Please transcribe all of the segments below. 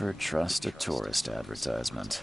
Never trust a tourist advertisement.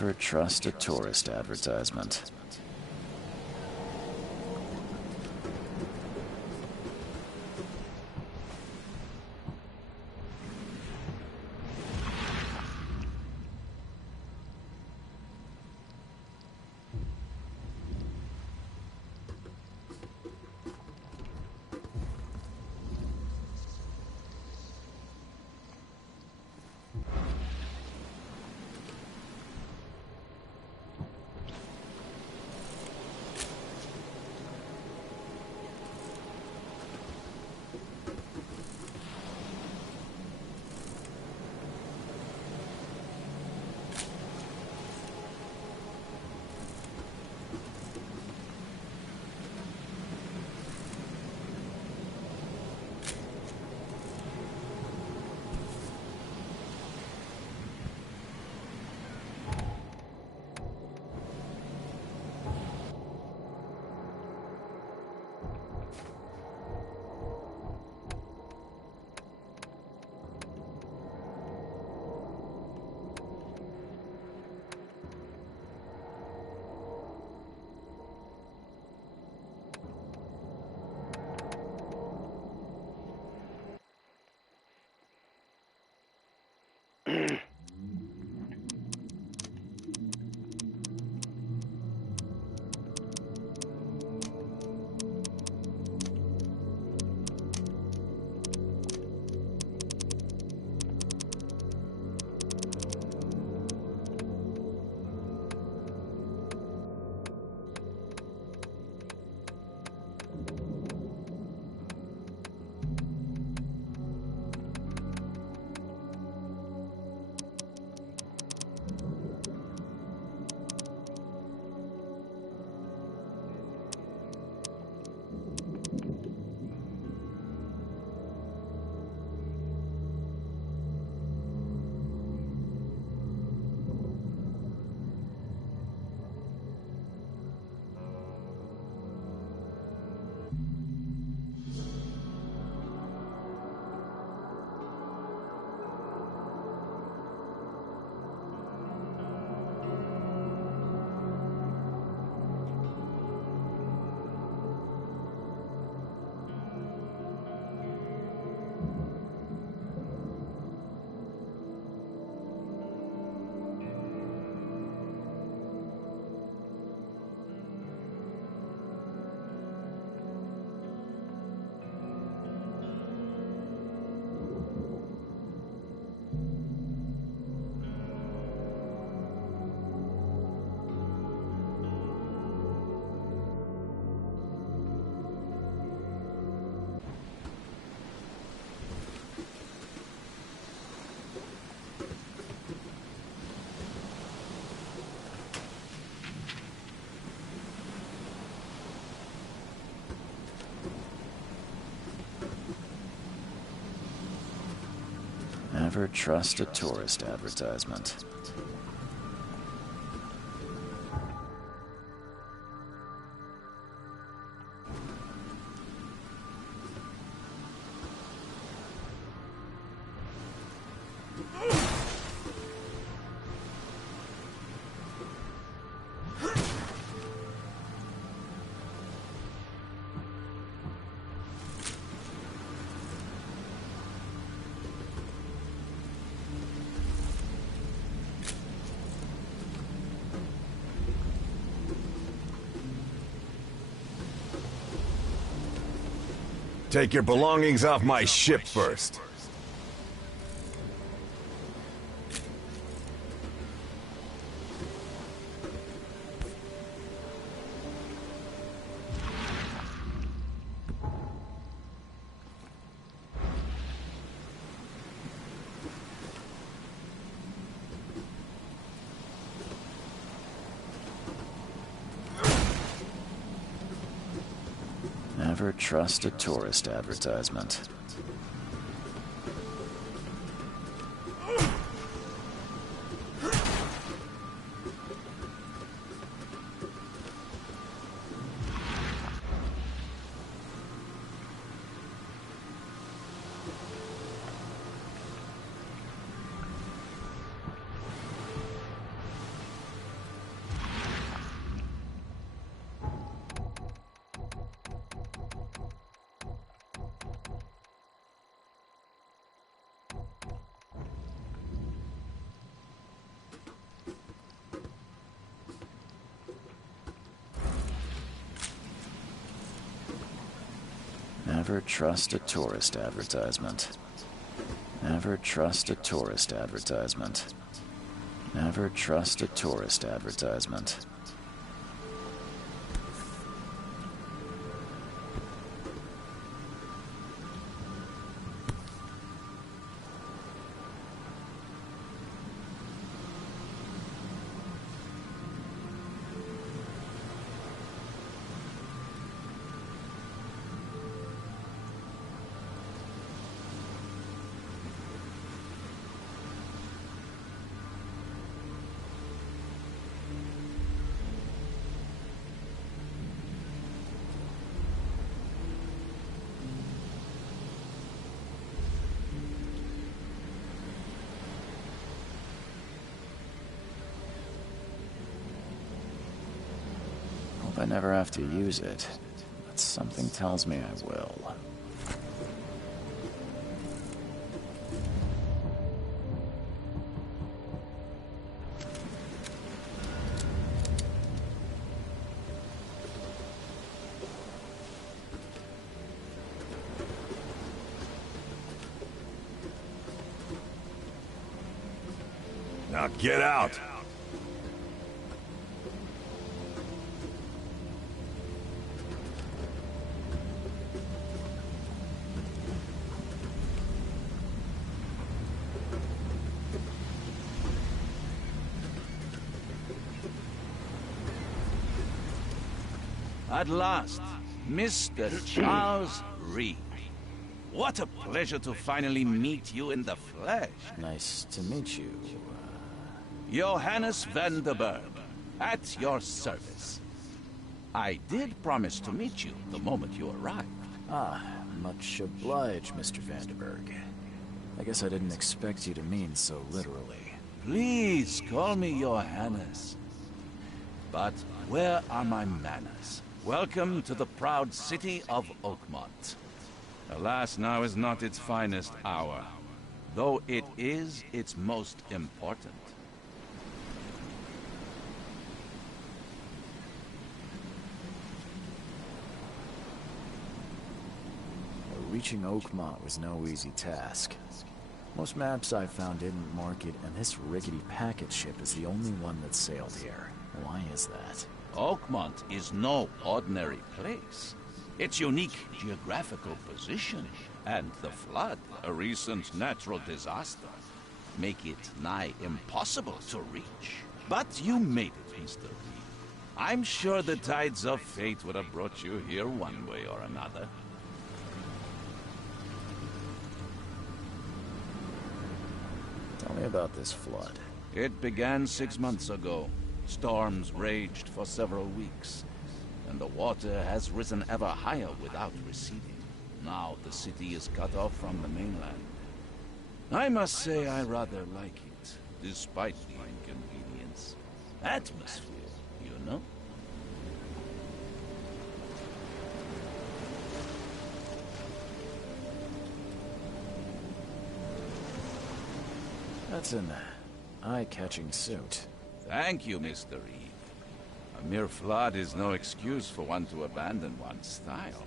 Never trust a tourist advertisement. Never trust a tourist advertisement. Take your belongings off my ship first. Never trust a tourist advertisement. Never trust a tourist advertisement. Never trust a tourist advertisement. Never trust a tourist advertisement. I never have to use it, but something tells me I will. Now get out! At last, Mr. Charles Reed. What a pleasure to finally meet you in the flesh. Nice to meet you. Johannes van der Berg, at your service. I did promise to meet you the moment you arrived. Ah, much obliged, Mr. Vanderberg. I guess I didn't expect you to mean so literally. Please call me Johannes. But where are my manners? Welcome to the proud city of Oakmont. Alas, now is not its finest hour, though it is its most important. Reaching Oakmont was no easy task. Most maps I found didn't mark it, and this rickety packet ship is the only one that sailed here. Why is that? Oakmont is no ordinary place. Its unique geographical position and the flood, a recent natural disaster, make it nigh impossible to reach. But you made it, Mr. Reed. I'm sure the tides of fate would have brought you here one way or another. Tell me about this flood. It began 6 months ago. Storms raged for several weeks, and the water has risen ever higher without receding. Now the city is cut off from the mainland. I must say I rather like it, despite the inconvenience. Atmosphere, you know? That's an eye-catching suit. Thank you, Mr. Eve. A mere flood is no excuse for one to abandon one's style.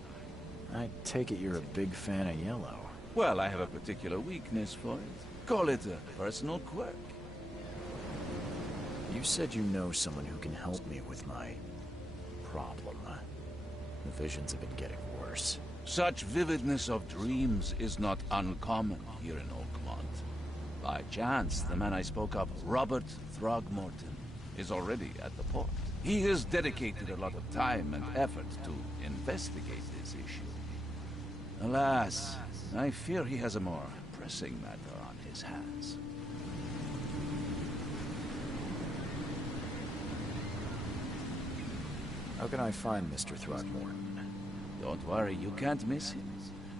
I take it you're a big fan of yellow. Well, I have a particular weakness for it. Call it a personal quirk. You said you know someone who can help me with my problem. The visions have been getting worse. Such vividness of dreams is not uncommon here in Oakmont. By chance, the man I spoke of, Robert Throgmorton, is already at the port. He has dedicated a lot of time and effort to investigate this issue. Alas, I fear he has a more pressing matter on his hands. How can I find Mr. Throgmorton? Don't worry, you can't miss him.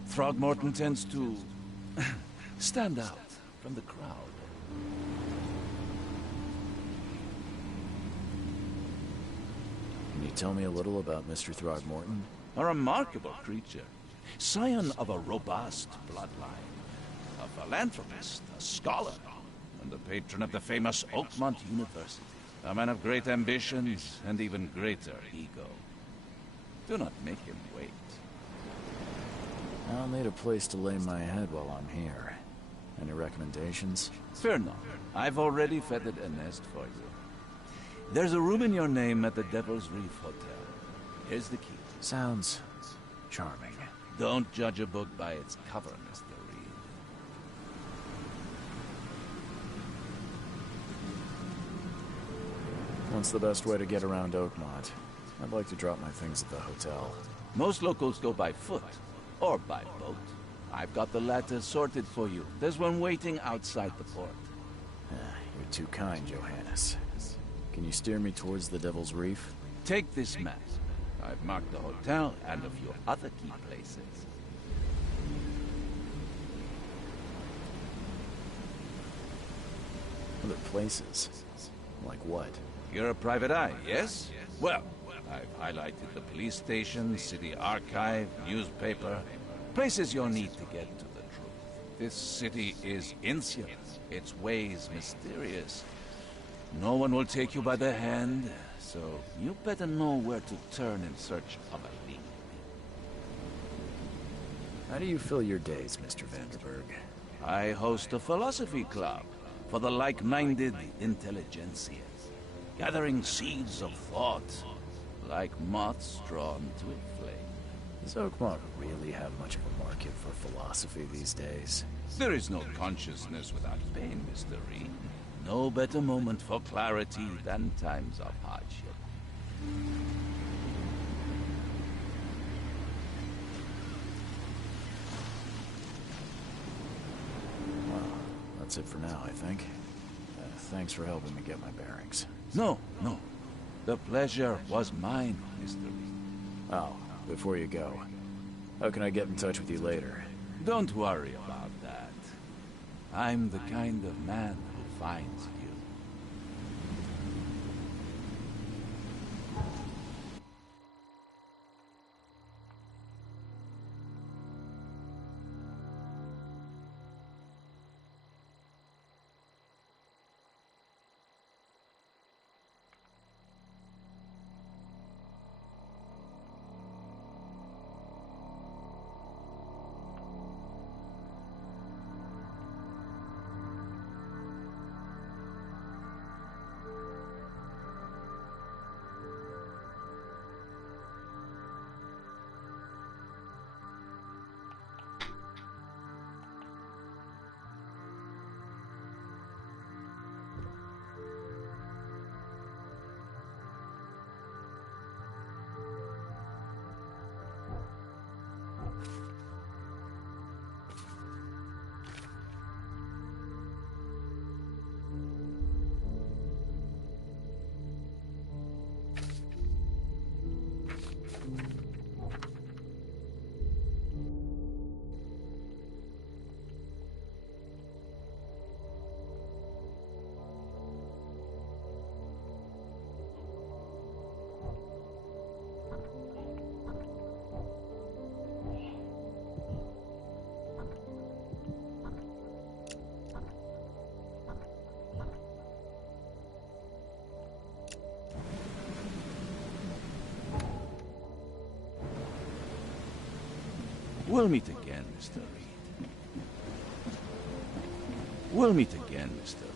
Throgmorton tends to stand out from the crowd. Can you tell me a little about Mr. Throgmorton? A remarkable creature. Scion of a robust bloodline. A philanthropist, a scholar, and the patron of the famous Oakmont University. A man of great ambitions and even greater ego. Do not make him wait. I'll need a place to lay my head while I'm here. Any recommendations? Fear not. I've already feathered a nest for you. There's a room in your name at the Devil's Reef Hotel. Here's the key. Sounds charming. Don't judge a book by its cover, Mr. Reed. What's the best way to get around Oakmont? I'd like to drop my things at the hotel. Most locals go by foot, or by boat. I've got the latter sorted for you. There's one waiting outside the port. You're too kind, Johannes. Can you steer me towards the Devil's Reef? Take this map. I've marked the hotel and a few other key places. Other places? Like what? You're a private eye, yes? Well, I've highlighted the police station, city archive, newspaper, places you'll need to get to the truth. This city is insular, its ways mysterious. No one will take you by the hand, so you better know where to turn in search of a lead. How do you fill your days, Mr. Vanderberg? I host a philosophy club for the like-minded intelligentsias, gathering seeds of thought, like moths drawn to a flame. Does Oakmont really have much of a market for philosophy these days? There is no consciousness without pain, Mr. Reed. No better moment for clarity than times of hardship. Well, that's it for now, I think. Thanks for helping me get my bearings. No. The pleasure was mine, Mr. Reed. Oh, before you go, how can I get in touch with you later? Don't worry about that. I'm the kind of man who finds you. We'll meet again, Mr. Reed. We'll meet again, Mr. Reed.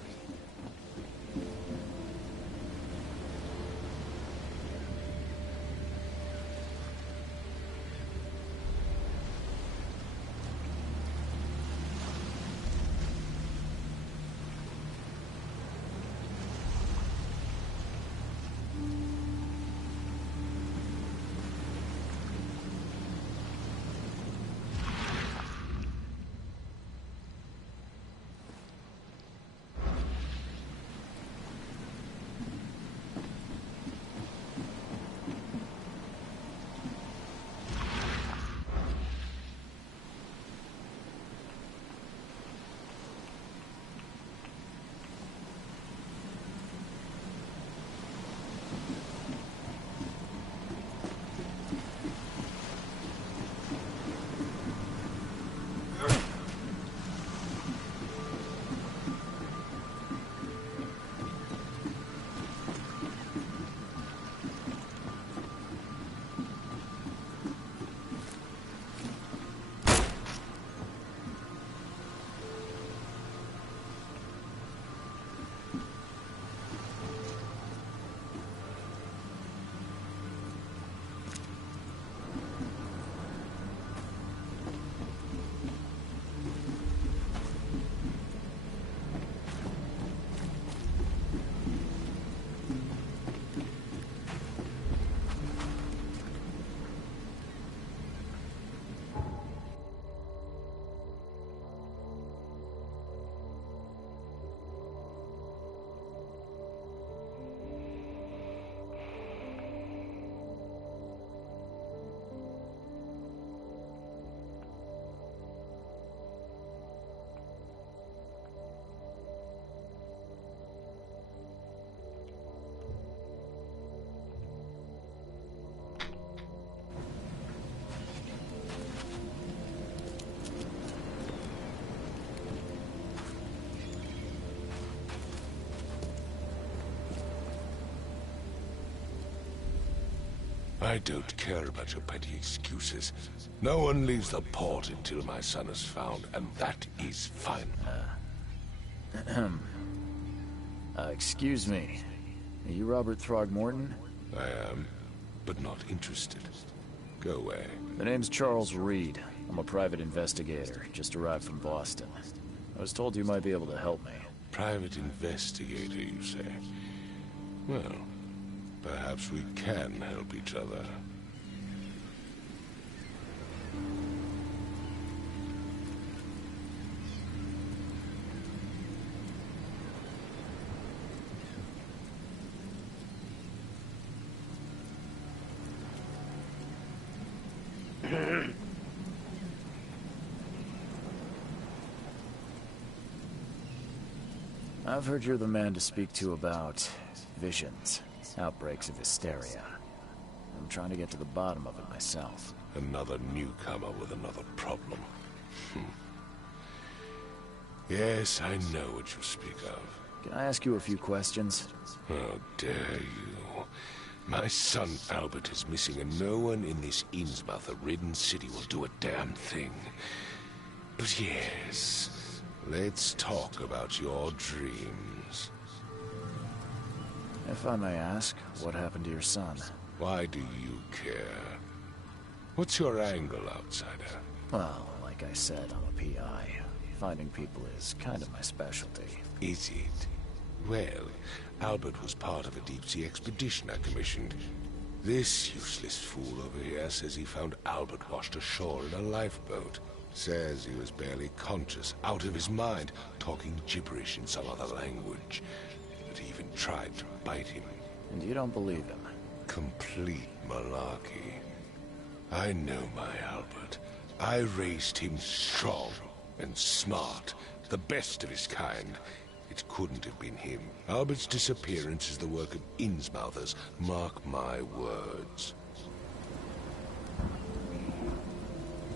I don't care about your petty excuses. No one leaves the port until my son is found, and that is fine. Excuse me. Are you Robert Throgmorton? I am, but not interested. Go away. The name's Charles Reed. I'm a private investigator, just arrived from Boston. I was told you might be able to help me. Private investigator, you say? Well, perhaps we can help each other. I've heard you're the man to speak to about visions, outbreaks of hysteria. I'm trying to get to the bottom of it myself. Another newcomer with another problem. Yes, I know what you speak of. Can I ask you a few questions? How dare you? My son Albert is missing, and no one in this Innsmouth-ridden city will do a damn thing. But yes, let's talk about your dreams. If I may ask, what happened to your son? Why do you care? What's your angle, outsider? Well, like I said, I'm a PI. Finding people is kind of my specialty. Is it? Well, Albert was part of a deep-sea expedition I commissioned. This useless fool over here says he found Albert washed ashore in a lifeboat. Says he was barely conscious, out of his mind, talking gibberish in some other language. That he even tried to bite him. And you don't believe him? Complete malarkey. I know my Albert. I raised him strong and smart, the best of his kind. It couldn't have been him. Albert's disappearance is the work of Innsmouthers, mark my words.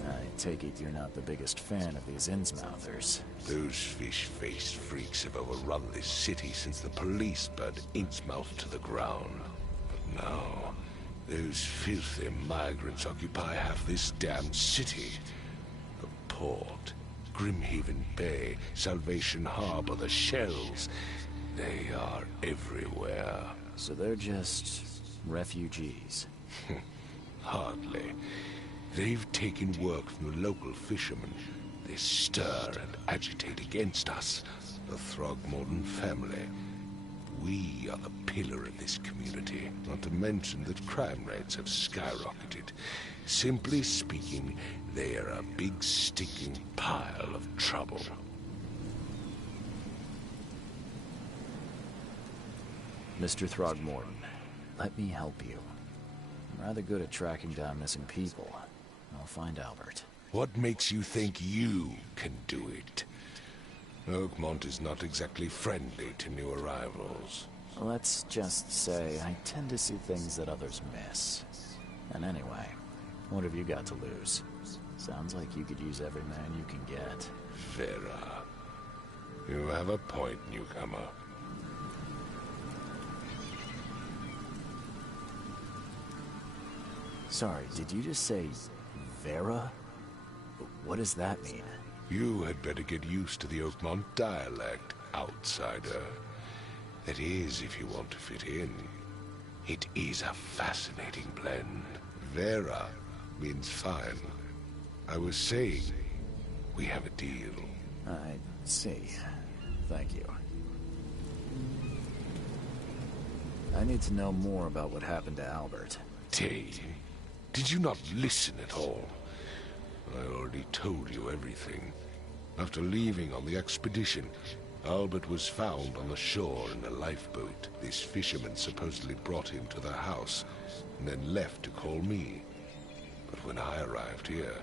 I take it you're not the biggest fan of these Innsmouthers. Those fish-faced freaks have overrun this city since the police burned Innsmouth to the ground. But now, those filthy migrants occupy half this damn city. Port, Grimhaven Bay, Salvation Harbor, the Shells. They are everywhere. So they're just refugees. Hardly. They've taken work from the local fishermen. They stir and agitate against us, the Throgmorton family. We are the pillar of this community, not to mention that crime rates have skyrocketed. Simply speaking, they are a big sticking pile of trouble. Mr. Throgmorton, let me help you. I'm rather good at tracking down missing people. I'll find Albert. What makes you think you can do it? Oakmont is not exactly friendly to new arrivals. Let's just say I tend to see things that others miss. And anyway, what have you got to lose? Sounds like you could use every man you can get. Vera. You have a point, newcomer. Sorry, did you just say Vera? What does that mean? You had better get used to the Oakmont dialect, outsider. That is, if you want to fit in. It is a fascinating blend. Vera means fine. I was saying, we have a deal. I see. Thank you. I need to know more about what happened to Albert. Dane, did you not listen at all? I already told you everything. After leaving on the expedition, Albert was found on the shore in a lifeboat. This fisherman supposedly brought him to the house, and then left to call me. But when I arrived here,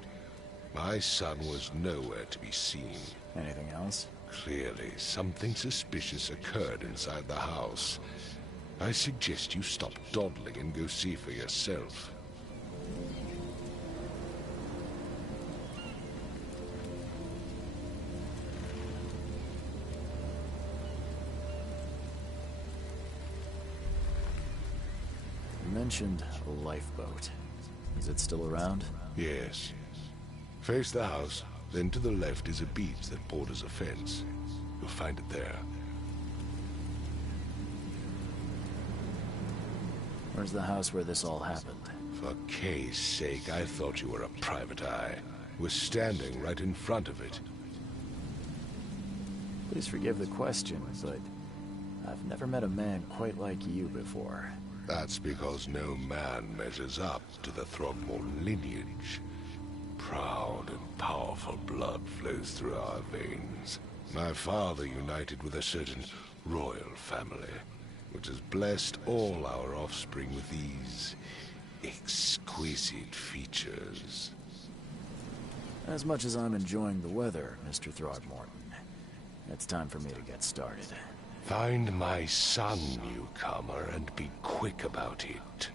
my son was nowhere to be seen. Anything else? Clearly, something suspicious occurred inside the house. I suggest you stop dawdling and go see for yourself. You mentioned a lifeboat. Is it still around? Yes. Face the house, then to the left is a beach that borders a fence. You'll find it there. Where's the house where this all happened? For Kay's sake, I thought you were a private eye. We're standing right in front of it. Please forgive the question, but I've never met a man quite like you before. That's because no man measures up to the Throgmorton lineage. Proud and powerful blood flows through our veins. My father united with a certain royal family, which has blessed all our offspring with these exquisite features. As much as I'm enjoying the weather, Mr. Throgmorton, it's time for me to get started. Find my son, newcomer, and be quick about it.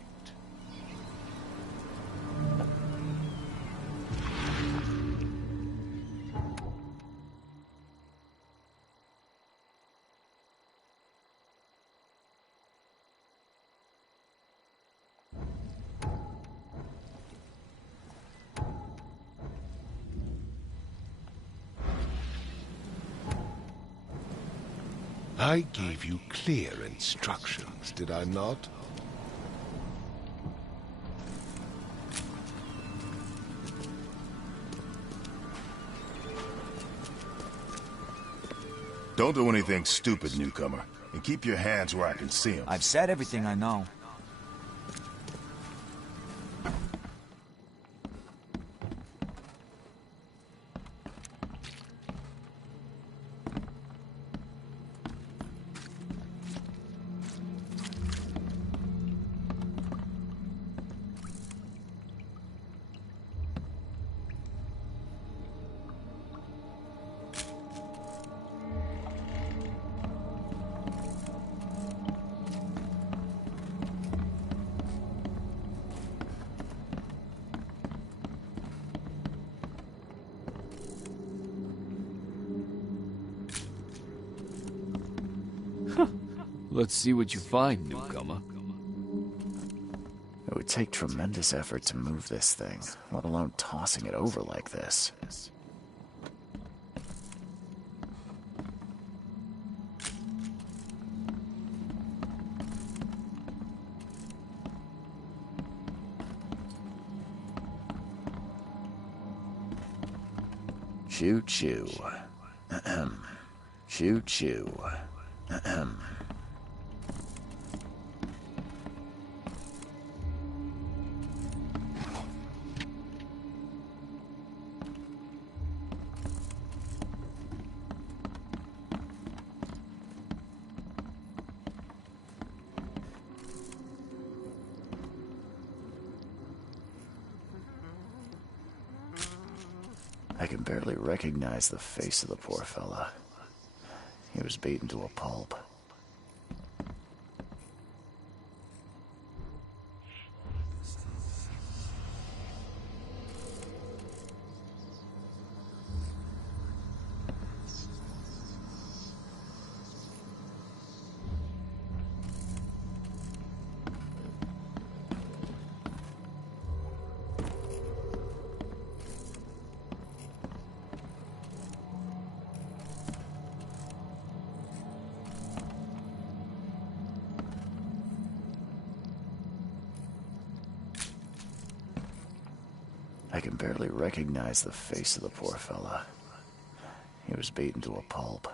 I gave you clear instructions, did I not? Don't do anything stupid, newcomer. And keep your hands where I can see them. I've said everything I know. Let's see what you find, newcomer. It would take tremendous effort to move this thing, let alone tossing it over like this. Shoot you. Ahem. Shoot you. Ahem. I can barely recognize the face of the poor fella. He was beaten to a pulp. I can barely recognize the face of the poor fella. He was beaten to a pulp.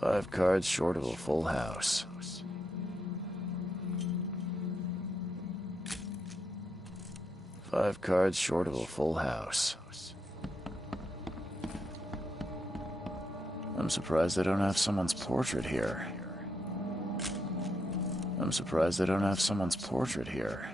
Five cards short of a full house. Five cards short of a full house. I'm surprised they don't have someone's portrait here. I'm surprised they don't have someone's portrait here.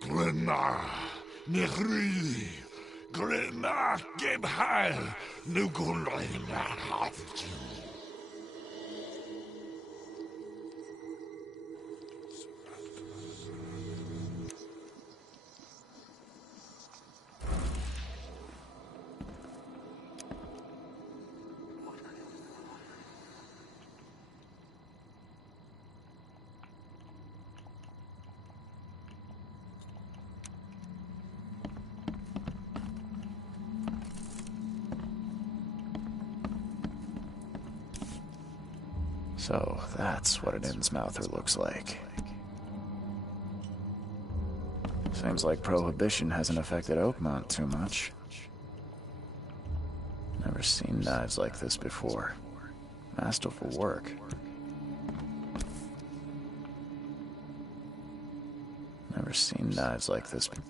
Glenna, Nehri, Glenna, Gebheil, Nugunlein, So, that's what an Innsmouther looks like. Seems like Prohibition hasn't affected Oakmont too much. Never seen knives like this before. Masterful work. Never seen knives like this before.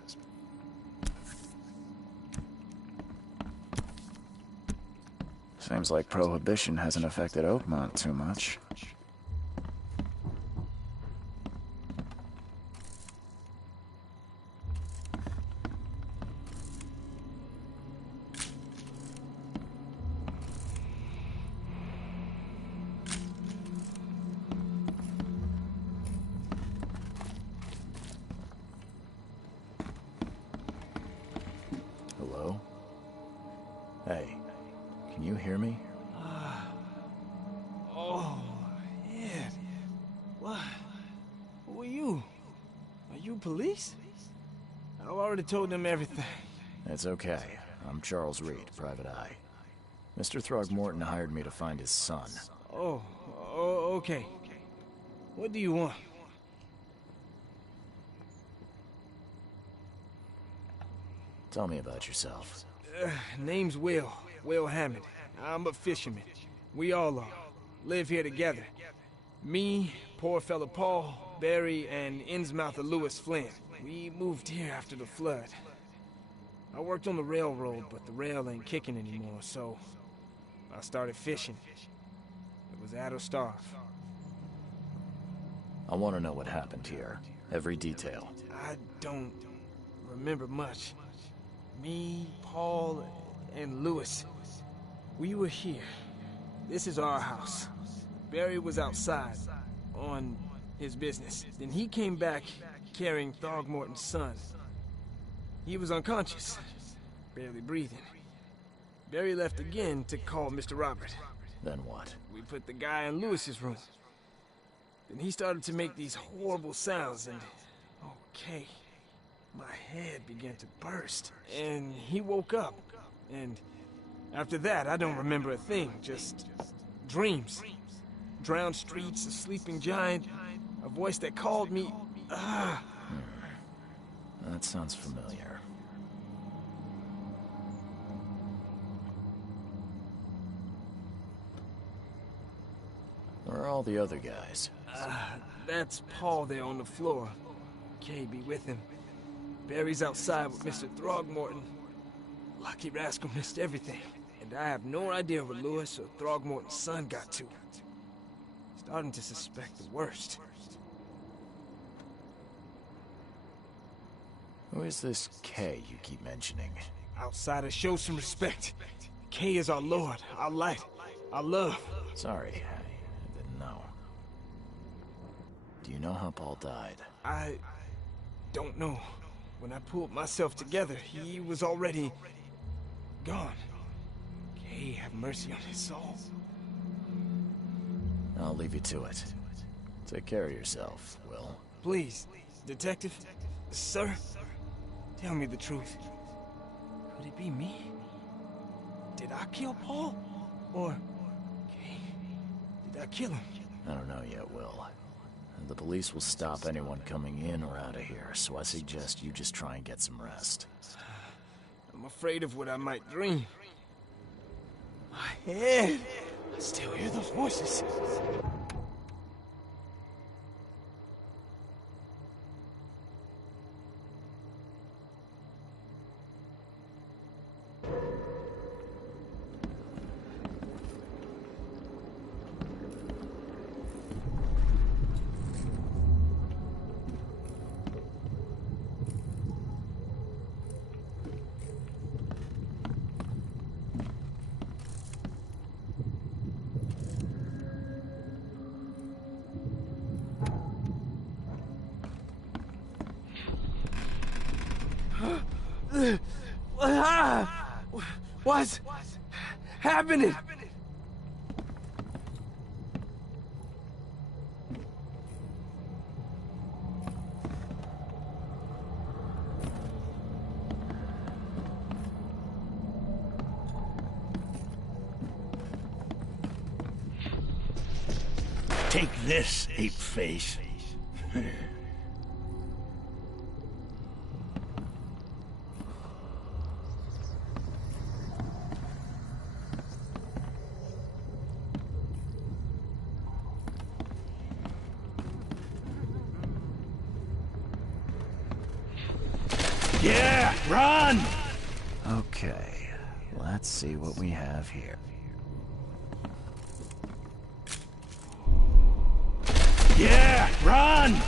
Seems like Prohibition hasn't affected Oakmont too much. Hello? Hey. Can you hear me? Oh, yeah. What? Who are you? Are you police? I already told them everything. It's okay. I'm Charles Reed, Private Eye. Mr. Throgmorton hired me to find his son. Oh, okay. What do you want? Tell me about yourself. Name's Will Hammond. I'm a fisherman. We all are. Live here together. Me, poor fella Paul, Barry, and Innsmouther Lewis Flynn. We moved here after the flood. I worked on the railroad, but the rail ain't kicking anymore, so I started fishing. It was at or starve. I want to know what happened here. Every detail. I don't remember much. Me, Paul, and Lewis, we were here. This is our house. Barry was outside, on his business. Then he came back carrying Throgmorton's son. He was unconscious, barely breathing. Barry left again to call Mr. Robert. Then what? We put the guy in Lewis's room. Then he started to make these horrible sounds and... Okay. My head began to burst. And he woke up. And after that, I don't remember a thing. Just dreams. Drowned streets, a sleeping giant, a voice that called me... That sounds familiar. Where are all the other guys? That's Paul there on the floor. Kay be with him. Barry's outside with Mr. Throgmorton. Lucky rascal missed everything. And I have no idea where Lewis or Throgmorton's son got to. Starting to suspect the worst. Who is this Kay you keep mentioning? Outsider, show some respect. Kay is our lord, our light, our love. Sorry, I didn't know. Do you know how Paul died? I don't know. When I pulled myself together, he was already gone. Kay, have mercy on his soul. I'll leave you to it. Take care of yourself, Will. Please, Detective, sir, tell me the truth. Could it be me? Did I kill Paul? Or... Kay, did I kill him? I don't know yet, Will. The police will stop anyone coming in or out of here, so I suggest you just try and get some rest. I'm afraid of what I might dream. My head! I still hear those voices. What's happening? Take this, ape face. Yeah, run! Okay, let's see what we have here. Yeah, run!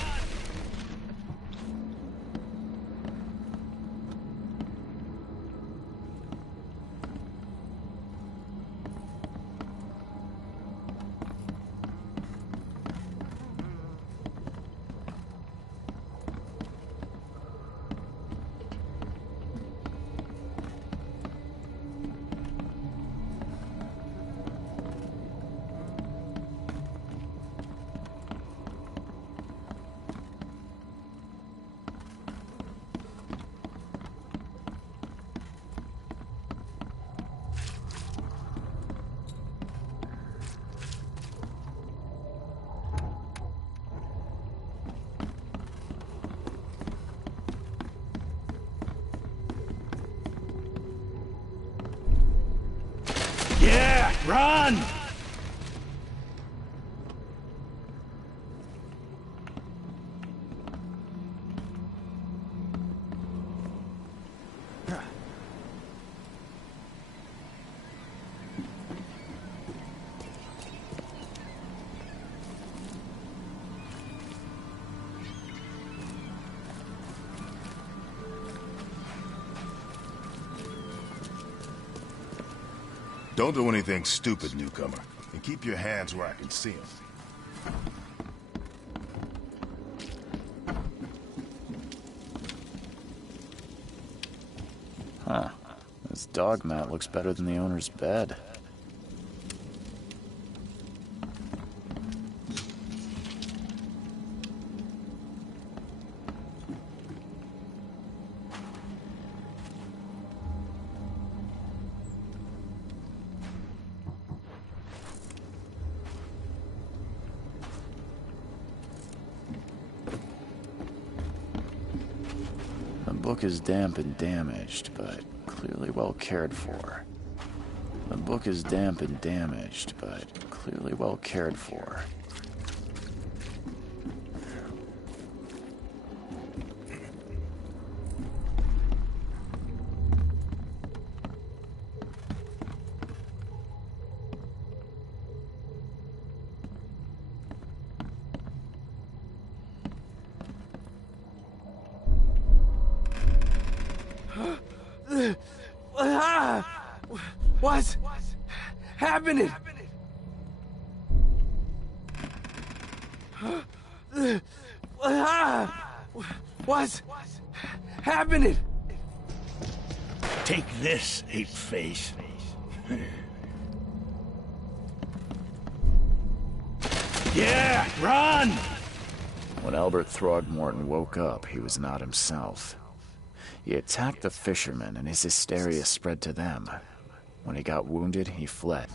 Yeah, run! Don't do anything stupid, newcomer. And keep your hands where I can see them. Huh. This dog mat looks better than the owner's bed. The book is damp and damaged, but clearly well cared for. The book is damp and damaged, but clearly well cared for. What's happening? What's happening? Take this, ape-face. Yeah, run! When Albert Throgmorton woke up, he was not himself. He attacked the fishermen, and his hysteria spread to them. When he got wounded, he fled.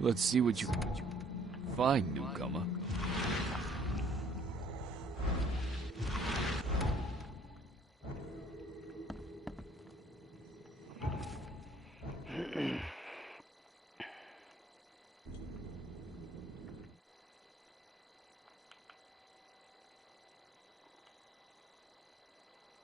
Let's see what you find, newcomer.